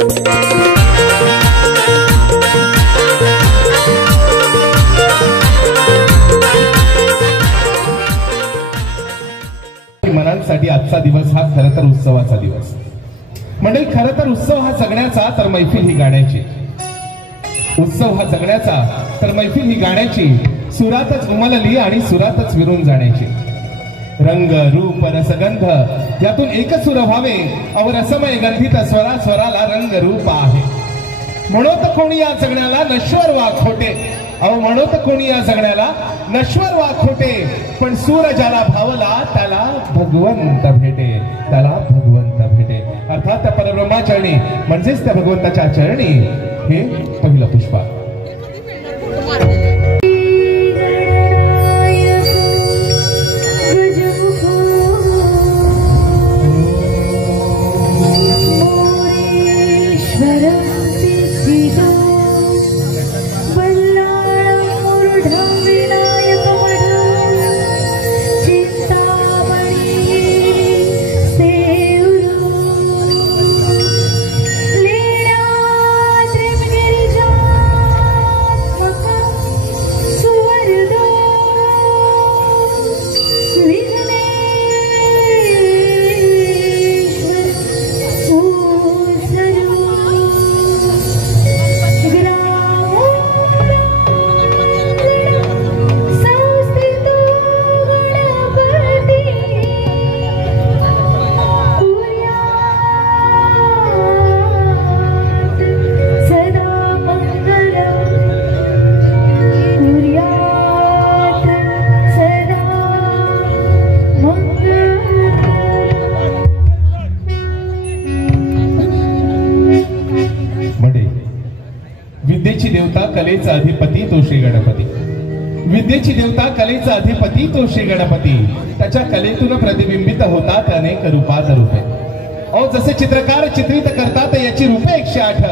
मनांसाठी आजचा दिवस हा खरं तर उत्सवाचा दिवस. म्हणजे खरं तर उत्सव हा जगण्याचा, तर मैफिल ही गाण्याची. उत्सव हा जगण्याचा, तर मैफिल ही गाण्याची. सुरातच उमलली आणि सुरातच विरून जाण्याची. रंग रूप रसगंध यातून एकच सुर व्हावे. अव रसमय गंधित स्वरा स्वराला रंग रूप आहे. म्हणून कोणी या जगण्याला नश्वर वा खोटे. अहो म्हणून कोणी या जगण्याला नश्वर वा खोटे. पण सूर ज्याला भावला त्याला भगवंत भेटे. त्याला भगवंत भेटे. अर्थात त्या परब्रह्माचरणी म्हणजेच त्या भगवंताच्या चरणी हे पहिलं पुष्प. विद्येची देवता कलेचा अधिपती तो श्री गणपती. विद्येची देवता कलेचा अधिपती तो श्री गणपती. त्याच्या कलेतून प्रतिबिंबित होतात अनेक रूपात रूपे. अहो जसे चित्रकार चित्रित करतात याची रूपे 108,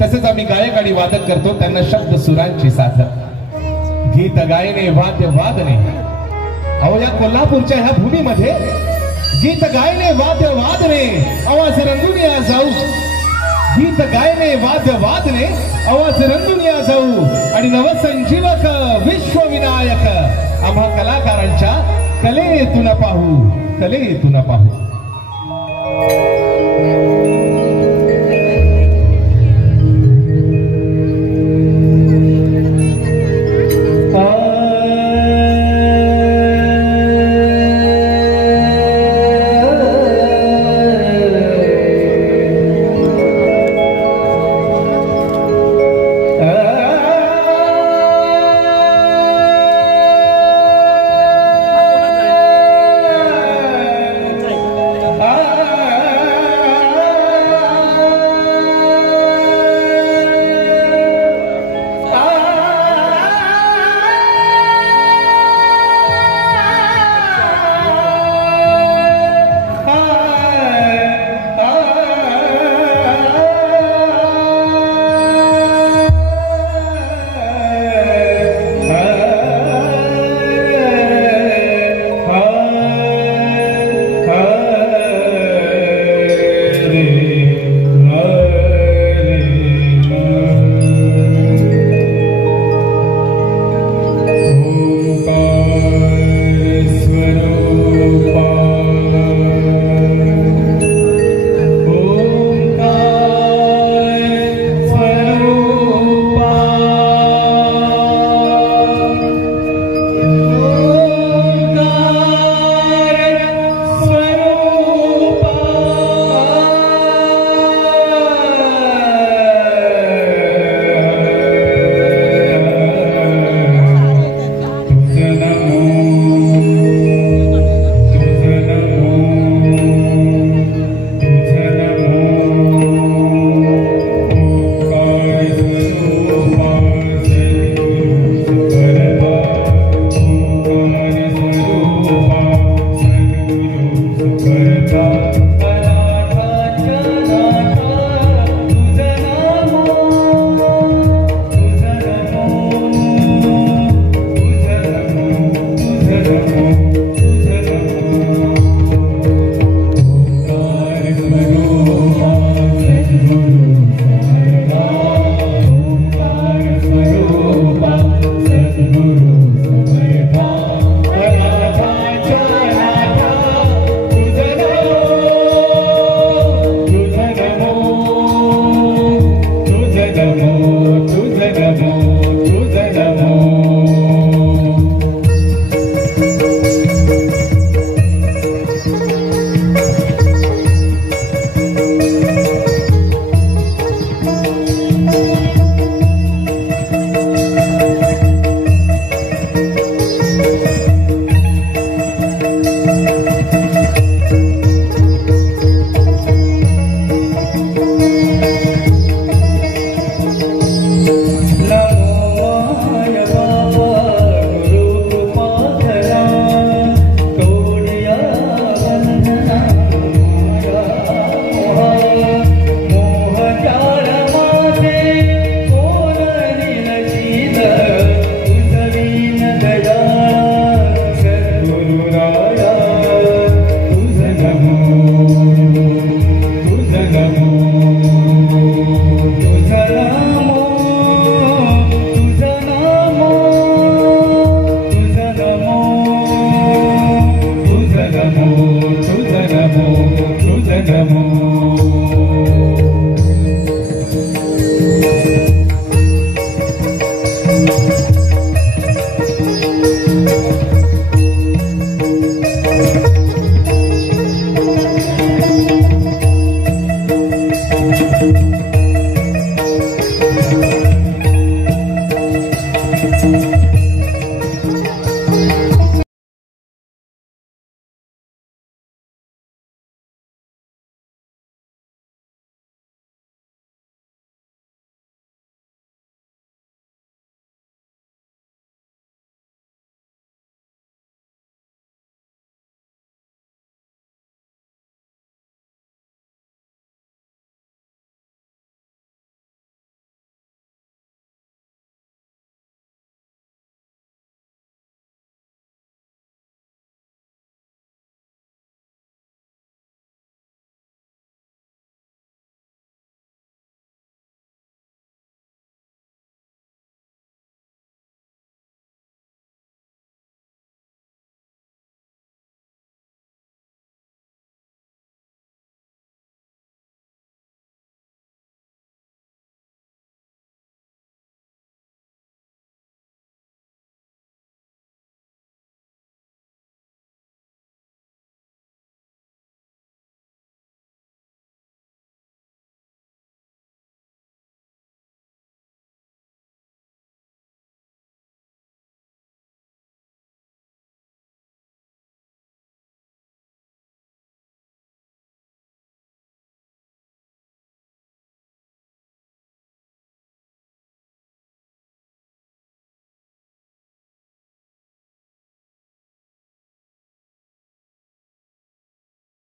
तसेच आम्ही गायक आणि वादक करतो त्यांना शब्द सुरांची साथ. गीत गायने वाद्य वादने. अहो या कोल्हापूरच्या ह्या भूमीमध्ये गीत गायने वाद्य वादने आवाज रंगून या जाऊ. गीत गायने वाद्य वादने आवाज रंगून या जाऊ. आणि नवसंजीवक विश्वविनायक आम्हा कलाकारांच्या कलेतून पाहू. कलेतून पाहू.